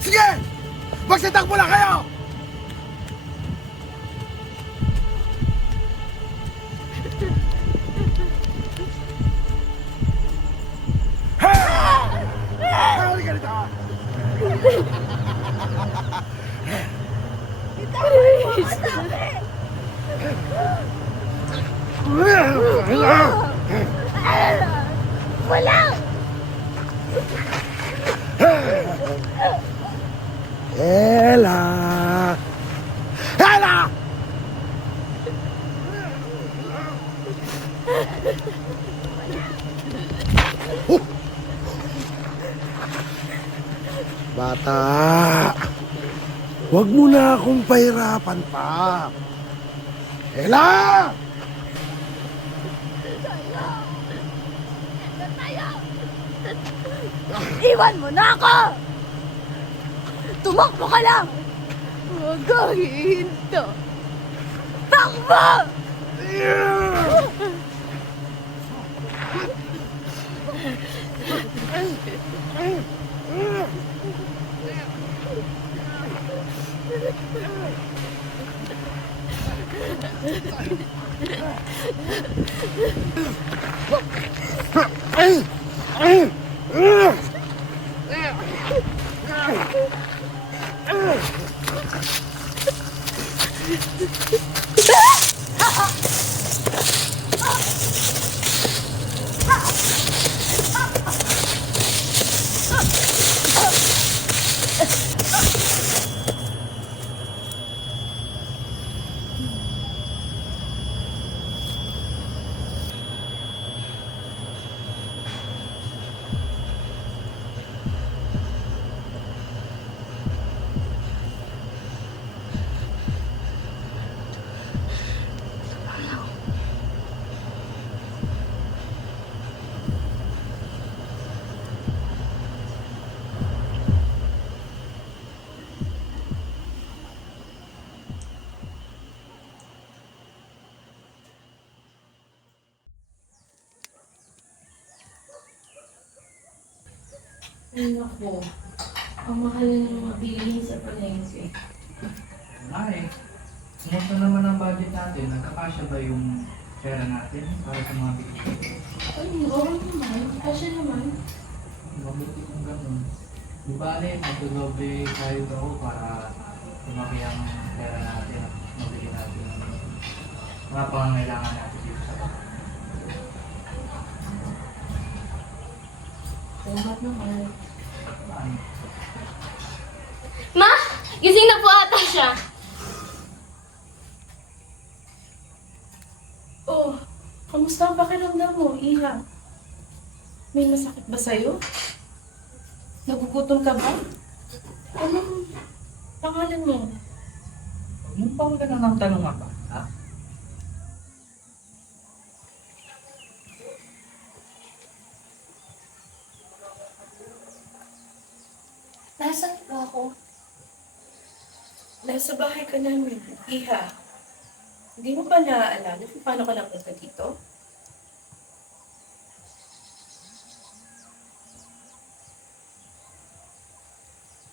Sige! Magsitakbo na kayo! Halika dito! Wala! Ella! Ella! Bata, huwag mo na akong pahirapan pa. Ella! Iwan mo na ako! Tumakbo ka lang! Huwag kang hihinto! Takbo! Ay, naku. Ang mahal na ng mga bilihin sa palengke. Ay, kumusta naman ang budget natin? Nagkakasya ba yung pera natin para sa mga bigay? Ay, oo naman. Kasya naman. Mabuti kung gano'n. Di bale, magdodoble tayo daw para lumaki ang pera natin at mabili natin ang mga pangangailangan natin dito sa bahay. Salamat naman. Ano? Ma! Gising na po ata siya. Oh, kamusta ang pakiramdam mo, Iha? May masakit ba sa'yo? Nagugutom ka ba? Anong pangalan mo? Yung pang ganun ang tanong ako, ha? Nasaan po ako? Nasa bahay ka namin, Iha. Hindi mo ba naaalala kung paano ka napunta dito?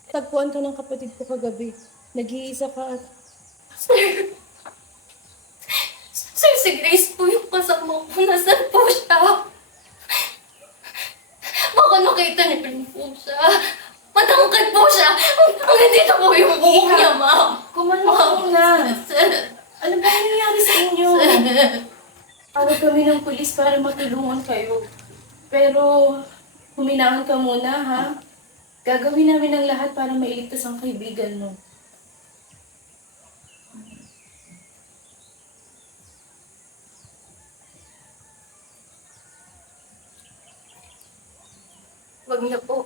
Tagpuan ka ng kapatid ko kagabi. Nag-iisa ka at... Sir! Sir, si Grace po yung kasama ko. Nasaan po siya? Baka nakita niyo rin po siya. Matangkad po siya. Hanggang dito po yung buhok niya, ma'am. Kumalma ka muna. Sir. Ano ba yung nangyari sa inyo? Tawag kami ng pulis para matulungan kayo. Pero, huminaan ka muna, ha? Gagawin namin ang lahat para mailigtas ang kaibigan mo. Wag na po.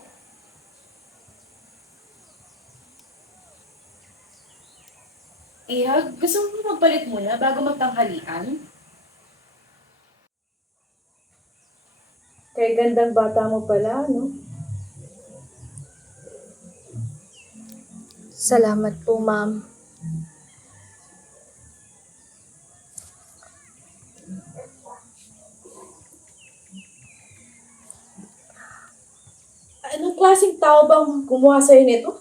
Iha, gusto mo magpalit muna bago magtanghalian? Kay gandang bata mo pala, no? Salamat po, ma'am. klaseng tao bang gumawa sa'yo nito?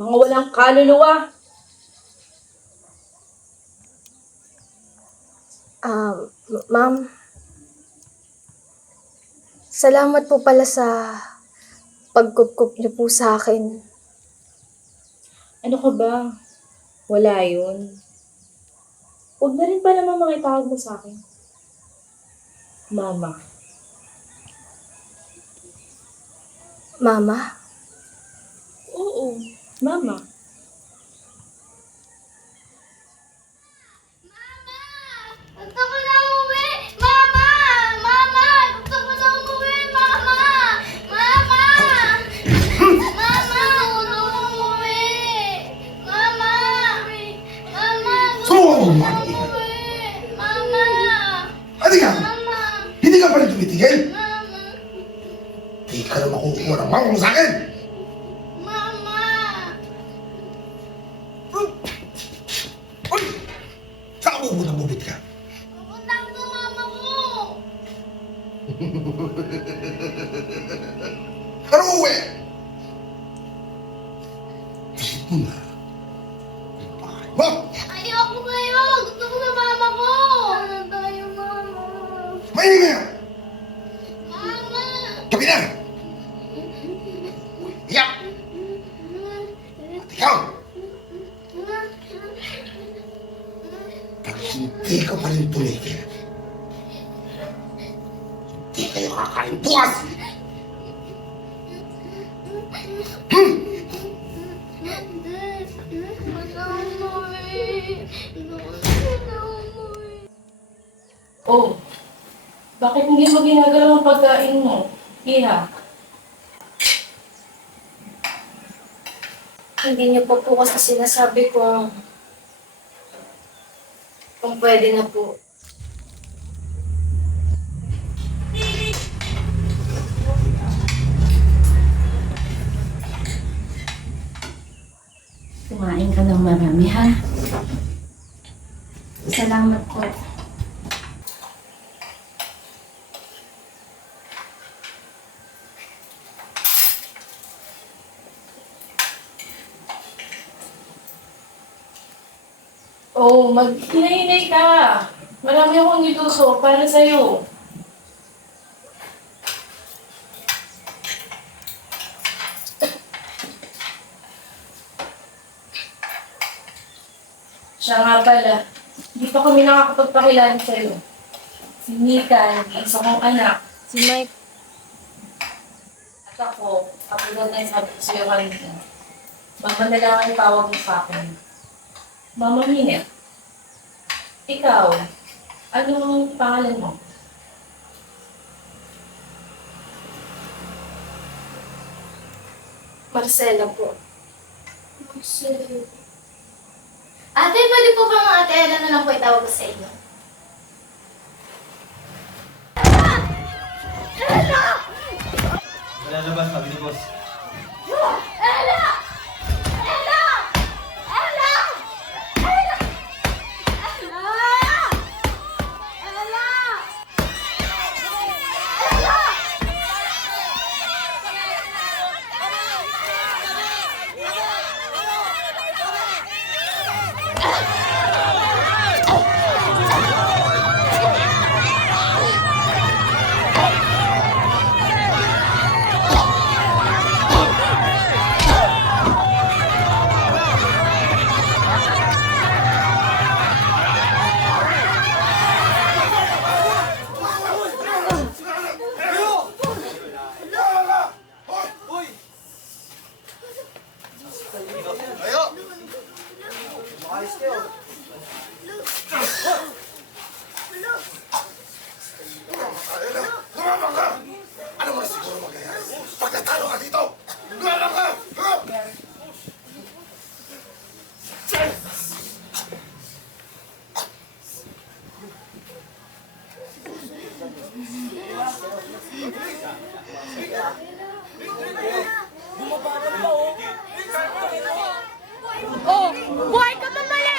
Mga walang kaluluwa. Ma'am, salamat po pala sa pagkupkup niyo po sa akin. Ano ka ba? Wala yun. Huwag na rin ba naman mga itawag mo sa akin? Mama. Mama? Oo, mama. Gusto ko na umuwi! Mama! Mama! Gusto ko na umuwi! Mama! Mama! Mama! Gusto ko umuwi! Mama! Mama! Gusto Sumuha mo ko mga na ingay. umuwi! Mama! Ano yan? Mama! Hindi ka pa rin tumitigil? Mama! Hindi ka na makukuha ng mama mo sa akin! Mama! Uy! Saan mo muna bubit ka? Pupunta ko sa mama ko! Ano uwi? Visit mo na. Ang bahay mo! Ayoko kayo! Gusto ko sa mama ko! Ano tayo, mama? Maingay ka! Mama! Tabi na! Uy, iyak! At ikaw! Pag hindi ka pa rin tumigil, hindi kayo kakain bukas! Oh, bakit hindi mo ginagalaw ang pagkain mo? Iha. Hindi niyo pa po kasi sinasabi kung pwede na po. Kumain ka ng marami, ha? Salamat po. Oh, maghinay-hinay ka. Marami akong iluso para sa'yo. Siya nga pala, hindi pa kami nakakapagpakilala sa'yo. Si Mika, yung isa kong anak. Si Mike, At ako, kapag na yung sabi ko sa'yo kanina. Mama na lang ang tawag mo sa akin. Mama Minette, ikaw, anong pangalan mo? Marcela po. Ate, pwede po bang Ate Ella na lang po itawag ko sa inyo? Wala labas, sabi ni boss. Ella! Ella! Ella! Ella! Ella! Ella! Ella! Lumabang ka! Ano mo na siguro magyayari? Pag natalo ka dito, lumabang ka! Oh, buhay ka ba mali?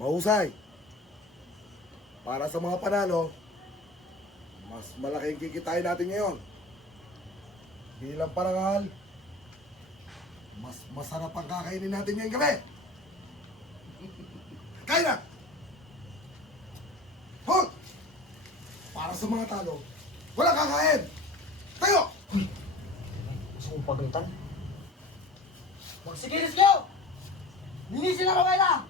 Mahusay. Para sa mga panalo, mas malaking kikitain natin ngayon. Bilang parangal, mas masarap ang kakainin natin ngayong gabi. Kain na! Hoy! Para sa mga talo, wala kakain! Tayo! Gusto mong pagalitan? Magsigilis kayo! Linisin na Rafaela!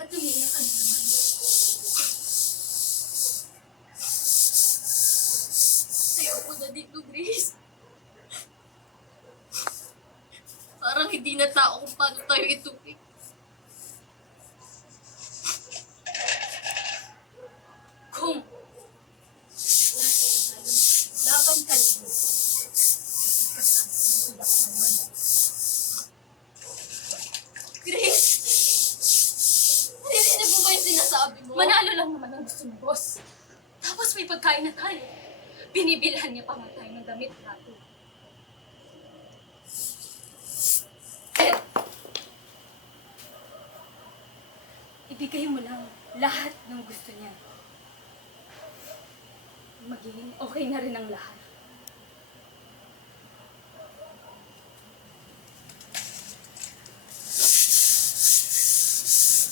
At umiyak ka na naman. Ayoko na dito, Grace. Parang hindi na tao kung paano tayo itupik. Kung laban ka din, Grace! Narinig mo ba yung sinasabi mo? Manalo lang naman ang gusto mo, boss. Tapos may pagkain na tayo. Binibilhan niya pa nga tayo ng damit natin. Ibigay mo lang lahat ng gusto niya. Magiging okay na rin ang lahat.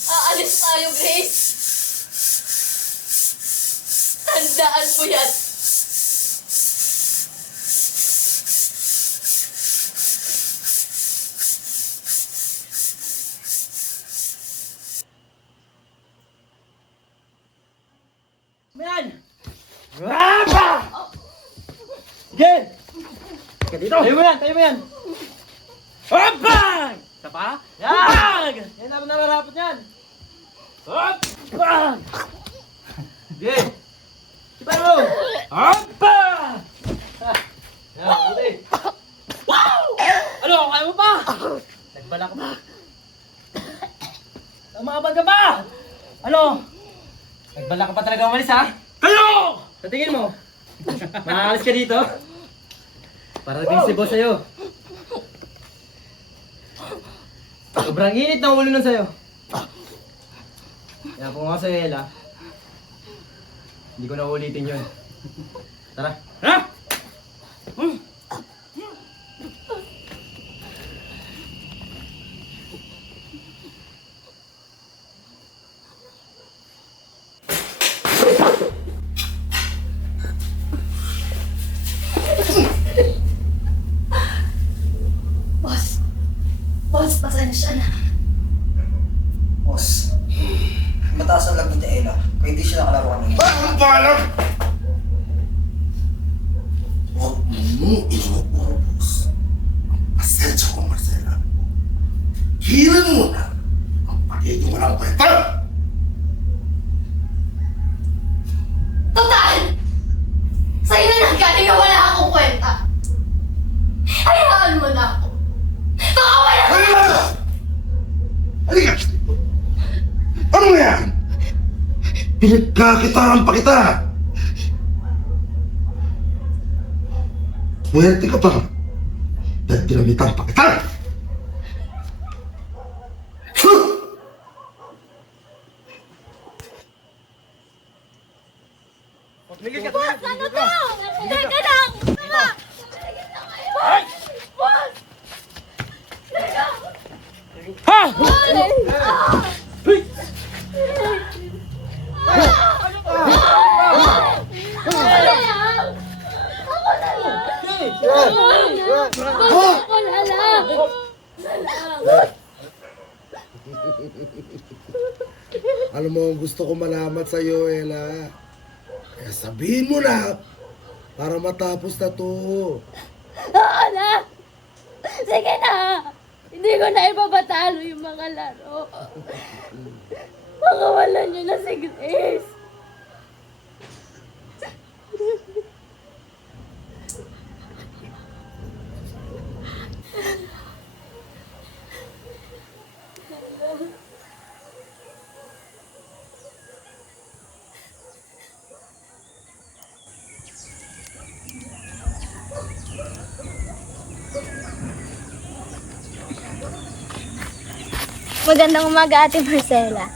Aalis tayo, Grace. Tandaan mo yan. Yan! Rapa! Sige! Sige dito! Tayo mo yan! Tayo mo yan! Hopang! Isa pa? Yan! Yan naman nararapat yan! Hopang! Sige! Sipa mo! Hopang! Yan, buti! Ano? Kaya mo pa? Nagbala ka pa? Umabag ka pa! Ano? Nagbala ka pa talaga umalis, ha? Kayo! Sa tingin mo, makakalis ka dito? Para din si boss sa'yo. Sobrang init ng ulo nun sa'yo. Kaya kung ako sa'yo, Ella, hindi ko na ulitin yun. Tara. Ha? Boss, pasensya na. Boss, mataas ang lagnat ni Ella, kaya hindi siya nakalaruan ng Bakit ba alam? Huwag mong inuubos ang pasensya ko, Marcela. Hilan mo na ang pagiging walang kwenta! Total! Sa'yo na nanggaling na wala akong kwenta. Hayaan mo na ako. Baka wala ka! Halika! Halika! Ano mo yan? Pinagkakitaan pa kita! Muerte ka pa! Dahil pinamitan pa kita! Boss, ano to? Teka lang! Tama! Boss! Boss! Teka! Ha! Ako na lang! Ako na lang! Boss, ako na lang! Alam mo, gusto ko malaman sa iyo, Ella. Kaya sabihin mo na para matapos na to. Oo na! Sige na! Hindi ko na ipabatalo yung mga laro. Pakawalan niyo na si Grace. Magandang umaga, Ate Marcela.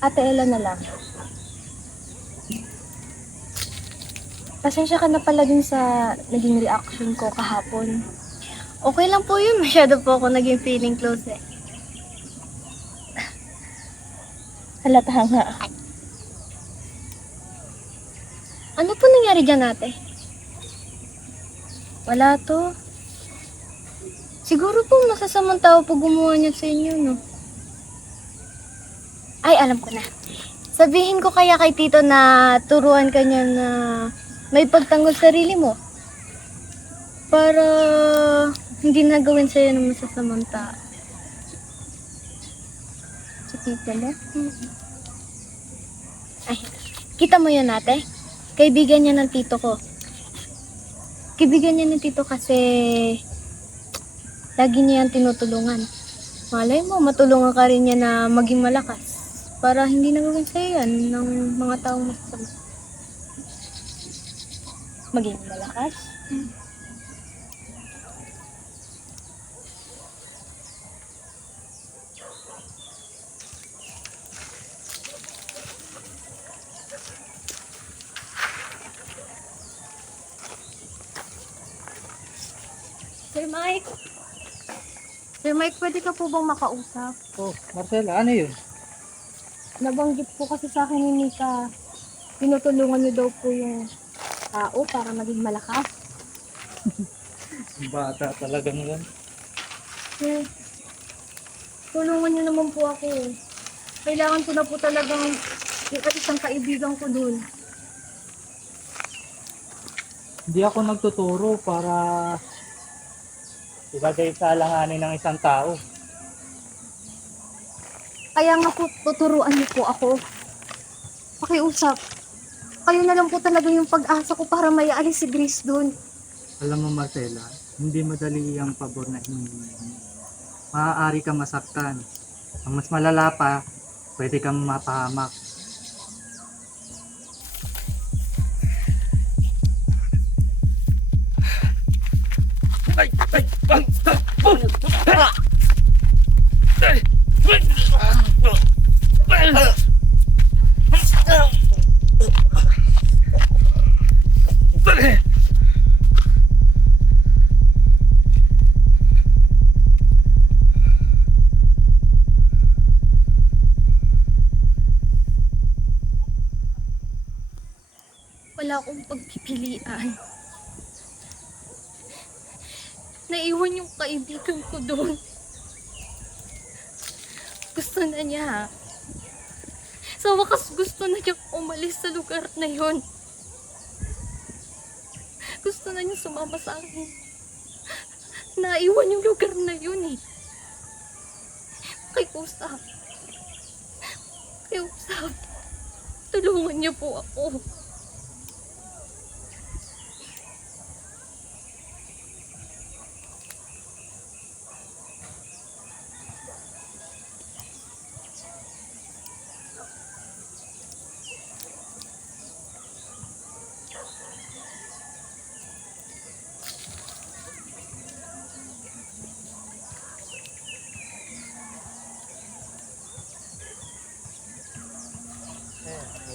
Ate Ella na lang. Pasensya ka na pala dun sa naging reaction ko kahapon. Okay lang po yun. Masyado po ako naging feeling close eh. Halata nga. Ano po nangyari dyan, ate? Wala to. Siguro po masasamang tao po gumawa niya sa inyo, no? Ay, alam ko na. Sabihin ko kaya kay Tito na turuan ka niya na may pagtanggol sarili mo. Para hindi na gawin sa'yo ng masasamang tao. Si Tito na? Ay, kita mo yun, ate? Kaibigan niya ng tito ko. Kaibigan niya ng tito kasi lagi niya yan tinutulungan. Malay mo, matulungan ka rin niya na maging malakas para hindi na gawin sa'yo yan ng mga taong masasama. Maging malakas? Sir Mike? Sir Mike, pwede ka po bang makausap? Oh, Marcela, ano yun? Nabanggit po kasi sa akin ni Mika, tinutulungan niyo daw po yung tao para maging malakas. Bata talagang yan. Sir, tulungan niyo naman po ako. Kailangan ko na po talagang yung isang kaibigan ko dun. Hindi ako nagtuturo para ibagay sa alanganin ng isang tao. Kaya nga po, tuturuan niyo po ako. Pakiusap. Kayo na lang po talaga yung pag-asa ko para maialis si Grace dun. Alam mo Marcela, hindi madali ang pabor na hiningi mo. Maaari kang masaktan. Ang mas malala pa, pwede kang mapahamak. Wala akong pagpipilian. Naiwan yung kaibigan ko doon. Gusto na niya. Sa wakas gusto na niya umalis sa lugar na yon. Gusto na niya sumama sa akin. Naiwan yung lugar na yun eh. Kiusap. Tulungan niyo po ako.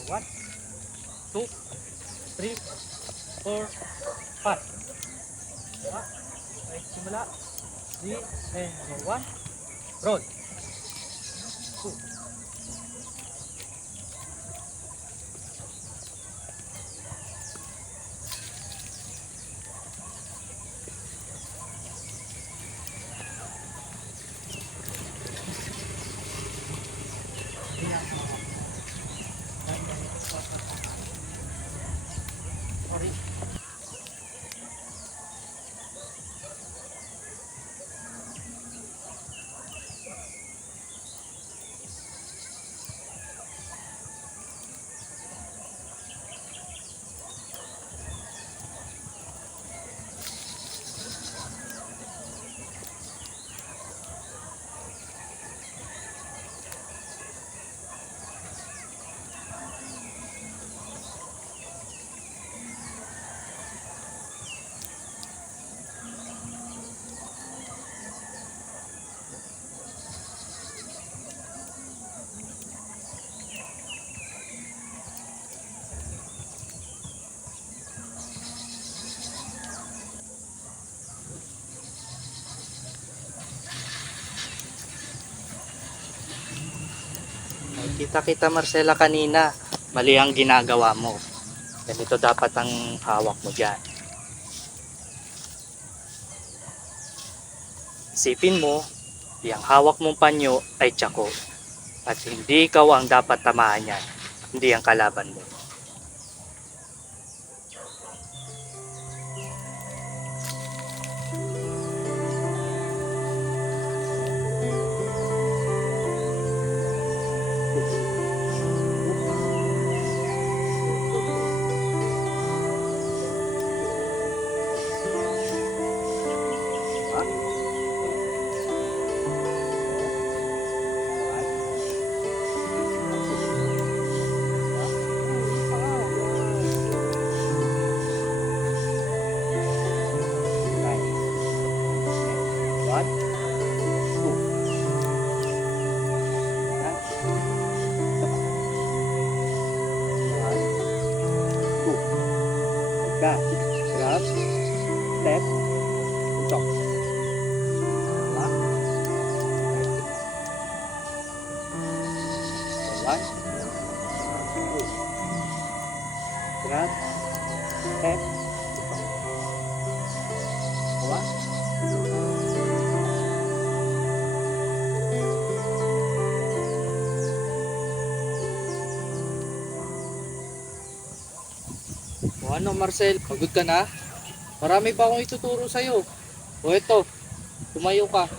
One, two, three, four, five. Okay, simula. 3, and 1. Roll. 2. Kita Marcela kanina. Mali ang ginagawa mo. Ganito dapat ang hawak mo dyan. Isipin mo, yung hawak mong panyo ay tsako. At hindi ikaw ang dapat tamaan yan. Hindi ang kalaban mo. One, two. One, two. Back, grab, step, stop. One, two. Grab, step, stop. One, O ano Marcel, pagod ka na? Marami pa akong ituturo sa'yo. O eto, tumayo ka.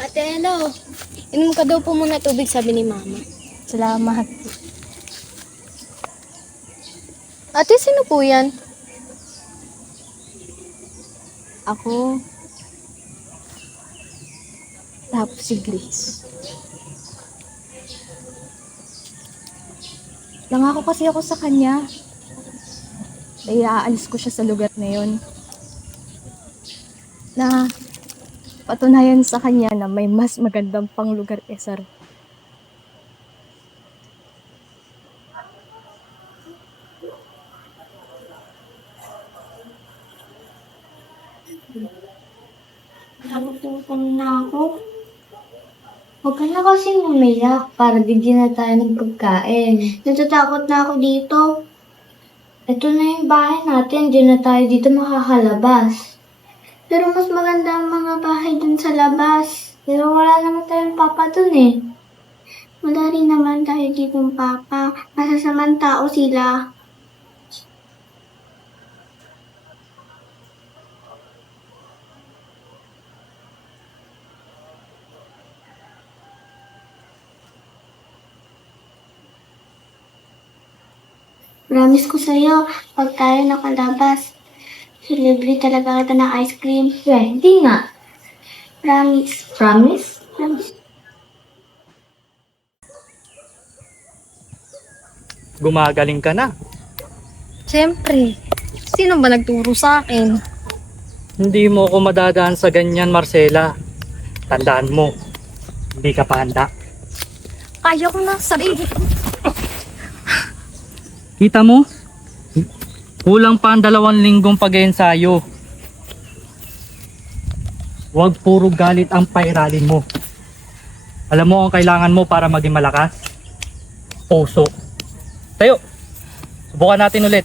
Ate, hello. Inom ka daw po muna tubig, sabi ni Mama. Salamat. Ate, sino po yan? Ako. Tapos si Grace. Nangako kasi ako sa kanya. Kaya aalis ko siya sa lugar na yon. Na patunayan sa kanya na may mas magandang pang lugar kaysa rin. Nagutom na ako. Huwag ka na kasing umiyak para bigyan na tayo ng pagkain. Natatakot na ako dito. Ito na yung bahay natin. Di na tayo dito makakalabas. Pero mas maganda ang mga bahay dun sa labas. Pero wala naman tayong papa dun eh. Wala rin naman tayo ditong papa. Masasamang tao sila. Promise ko sa'yo, pag tayo nakalabas, libre talaga kita ng ice cream. Hindi nga. Promise. Promise? Promise. Gumagaling ka na. Siyempre. Sino ba nagturo sa akin? Hindi mo ako madadaan sa ganyan, Marcela. Tandaan mo, hindi ka pa handa. Kaya ko na sarili. Kita mo? Kulang pa ang 2 linggong pag-ensayo. Huwag puro galit ang pairalin mo. Alam mo ang kailangan mo para maging malakas? Puso. Tayo! Subukan natin ulit.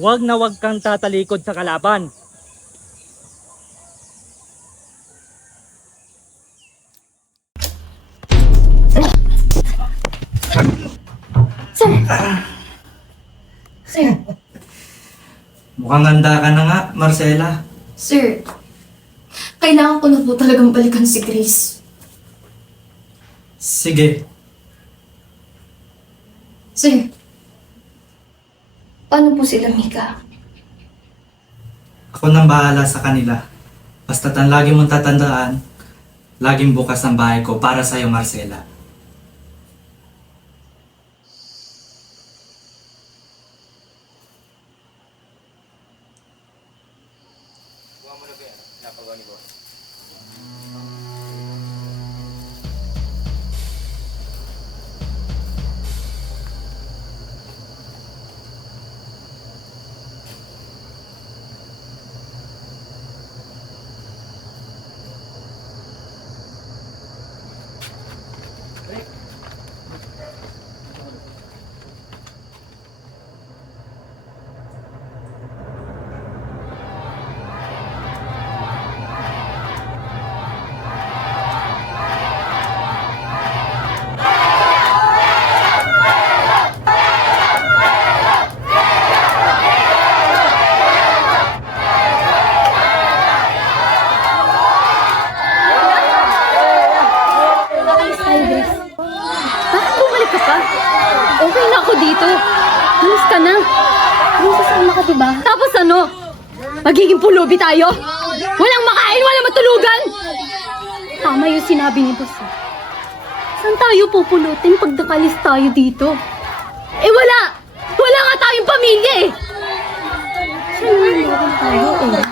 Huwag na huwag kang tatalikod sa kalaban. Sir, Mukhang handa ka na nga, Marcela. sir. Kailangan ko na po talagang balikan si Grace. Sige, Sir, paano po sila, Mika? ako nang bahala sa kanila. Basta't ang lagi mong tatandaan, laging bukas ang bahay ko para sa'yo, Marcela. Bakit bumalik ka pa? Okay na ako dito. Alis ka na. May sasama ka diba? Tapos ano? Magiging pulubi tayo? Walang makain, walang matulugan! Tama yung sinabi ni Boss. Saan tayo pupulutin pag nakalis tayo dito? Eh wala! Wala nga tayong pamilya eh! Saan nga meron tayo eh?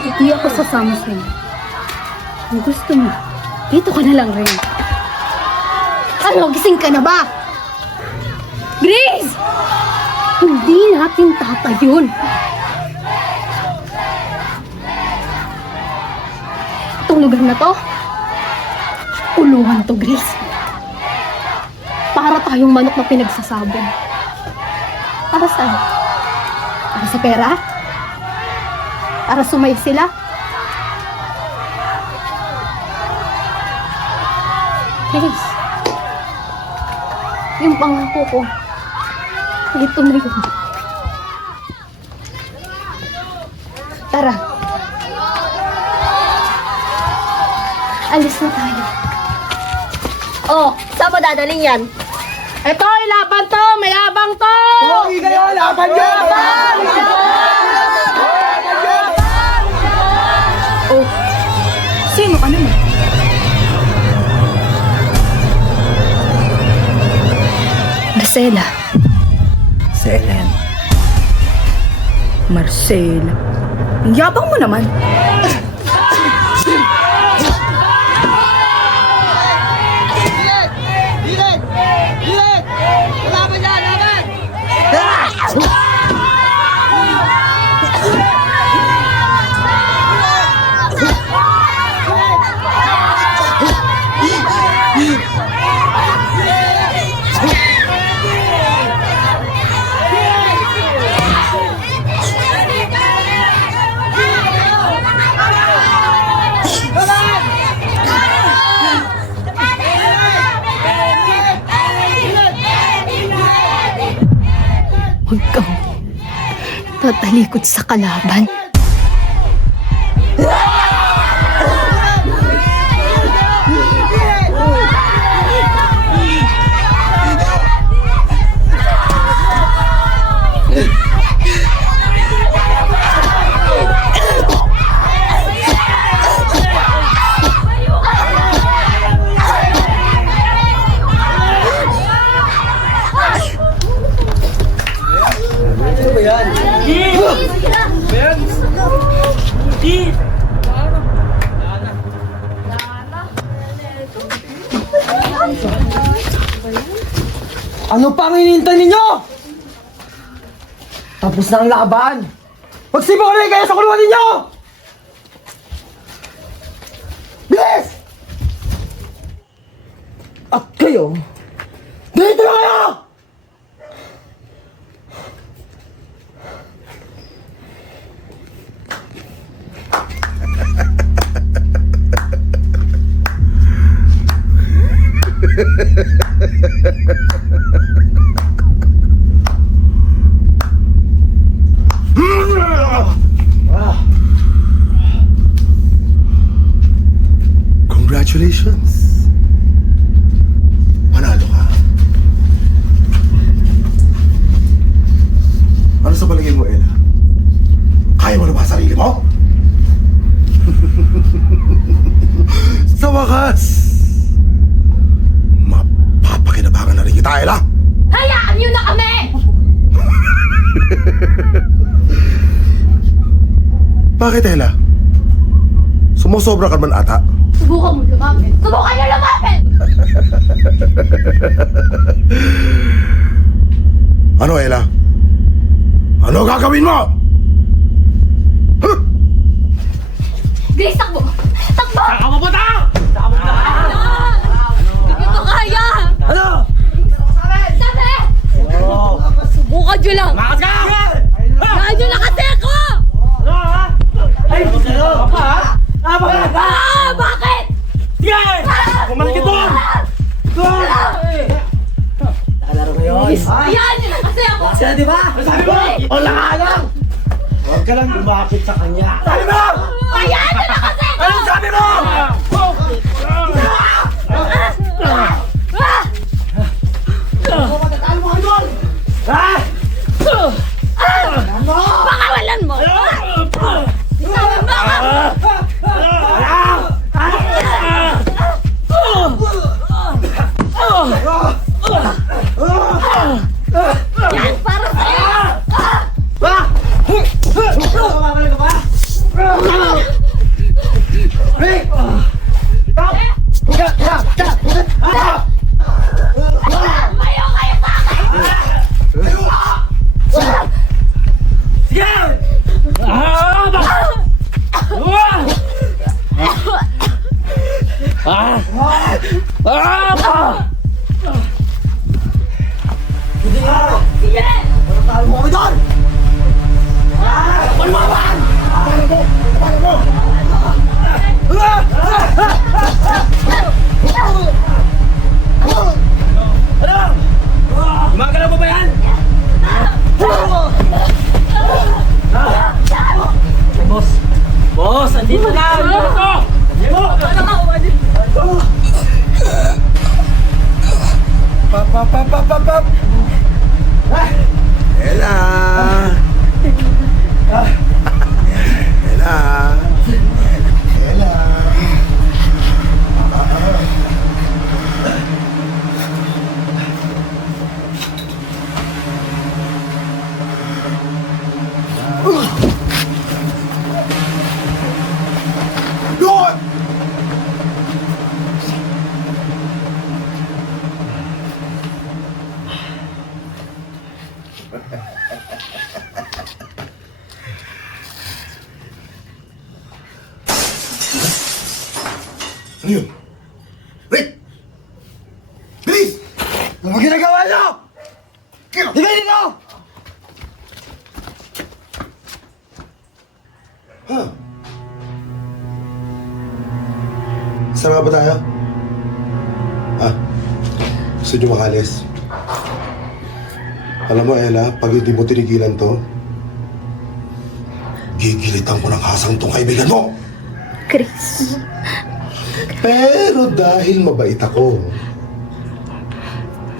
Hindi ako sasama sa'yo. Kung gusto mo, dito ka na lang rin. Ano, gising ka na ba? Grace! Hindi natin tatayun. tong lugar na to? Kulungan to, Grace. Para tayong manok na pinagsasabog. Para saan? Para sa pera? Para sumay sila? Grace, yung pangako ko, ito na yun. Tara. Alis na tayo. Oh, saan mo dadalhin yan? Eto, ilaban to! Mayabang to! Pogi kayo! Laban nyo! Oh, sino ka naman? Marcela. Si Ellen. Marcela. Ang yabang mo naman. Huwag kang tatalikod sa kalaban. Ano pa ang hinihintay ninyo? Tapos na ang laban! Magsibuli kayo sa kulungan ninyo! Bilis! At kayo, dito na kayo! Congratulations! Panalo ka. Ano sa palagay mo, Ella? Kaya mo na ba ang sarili mo? Sa wakas, mapapakinabangan na rin kita, Ella! Hayaan niyo na kami! Bakit, Ella? Sumusobra ka man ata? Subukan mo lumapit! Subukan niyo lumapit! Ano, Ella? Ano gagawin mo? Huh? Grace, takbo! Takbo! Saan ka mapunta? Hindi ko kaya! Ano? Sabi! Subukan niyo lang! Makas ka! Kaya niyo na kasi ako! Ano ha? Ay, ano? Apa, ha? Apa ka? Ah! Bakit? Sige! Bumalik ito! Nakalaro ngayon. Ayan niyo na kasi ako! Kasi di ba? Sabi mo! Wala ka lang! Huwag ka lang lumapit sa kanya. Sabi mo! Ayan niyo na kasi ako! Anong sabi mo? Ha? Pakawalan mo! Sabi mo! Yan para sa'yo! Kumakain ka ba? Rick! Mayo kayo sa akin! Sige! Ah! Boss, andito na! Pap! Ella! Ella! Doon! Ano yun? Rick! Bilis! Ano ba ginagawa niyo? Higa dito! Ha? Saan nga ba tayo? Gusto niyo makalis? Alam mo, Ella, pag hindi mo tinigilan to, gigilitan ko ng hasang tong kaibigan mo! Chris. Pero dahil mabait ako,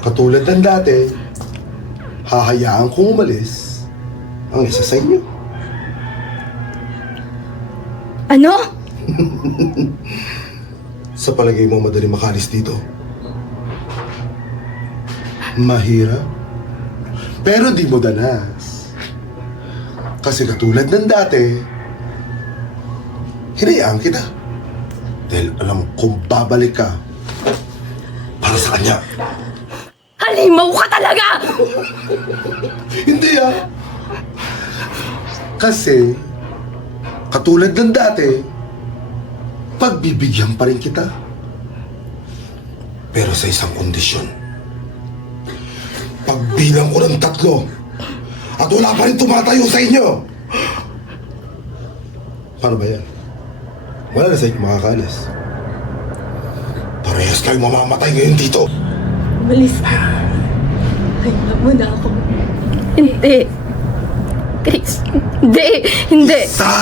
katulad ng dati, hahayaan kong umalis ang isa sa inyo. Ano? Sa palagay mo madali makalis dito? Mahirap. Pero di mo danas. Kasi katulad ng dati, hinayaan kita. Dahil alam kong babalik ka para sa kanya. Halimaw ka talaga! Hindi Kasi, katulad ng dati, pagbibigyan pa rin kita. Pero sa isang kondisyon. Pagbilang ko ng 3 at wala pa rin tumatayo sa inyo. Paano ba yan? Wala na sa inyo makakalis. Parehas kayo mamamatay ngayon dito. Umalis na. Kaya mo na ako. Hindi. Chris, hindi. Sa!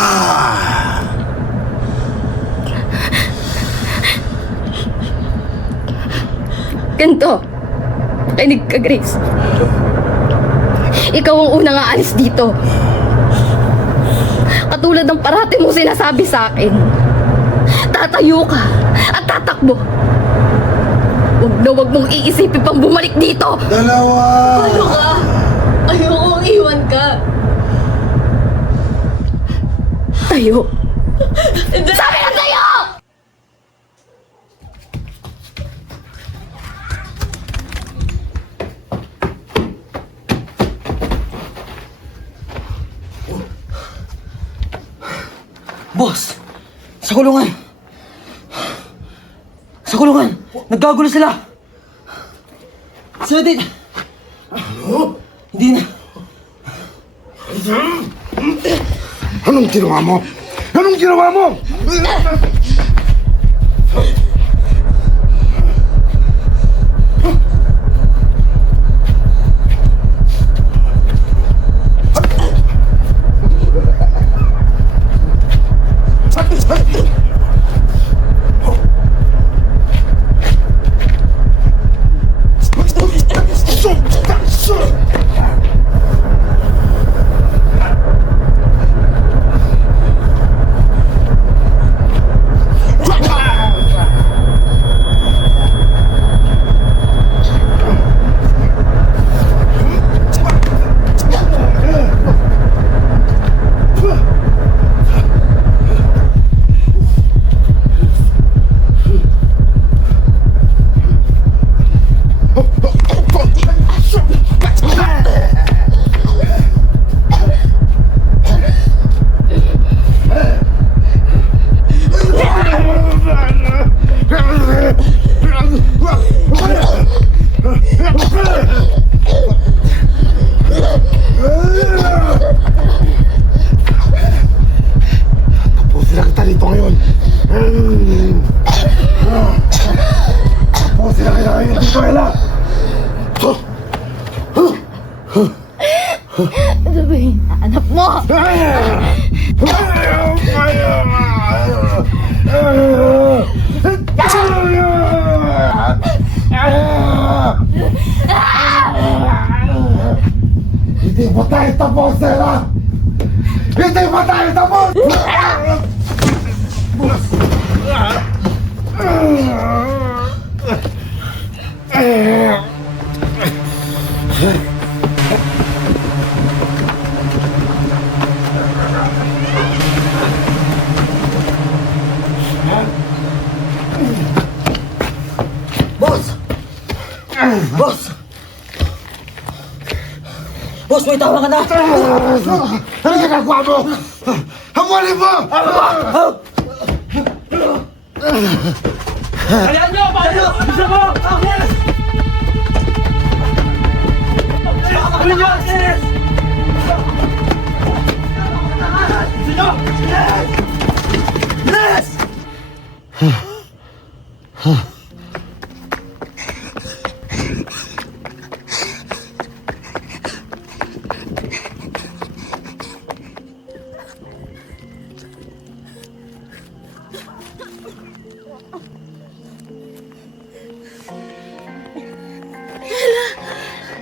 Ganto. Kinig ka, Grace. Ikaw ang unang aalis dito. Katulad ng parati mo sinasabi sa akin. Tatayo ka at tatakbo. Huwag mong iisipin pang bumalik dito. Dalawa! Ano ka? Ayokong iwan ka. Tayo. Sabi na tayo! Boss! Sa kulungan! Sa kulungan! Nagkagulo sila! Sir, Ano? hindi na. Anong ginawa mo? Anong ginawa mo? Sabihin na anak mo! Hindi pa tayo tapos, Ella! Hindi pa tayo tapos! Boss! Boss! Boss, may tawa ka na! Ano ginagawa mo? Hamulin mo! Kalian nyo! Paano? Bisa mo! Ano nyo? Yes! Bisa nyo! Yes!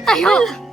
Tayo!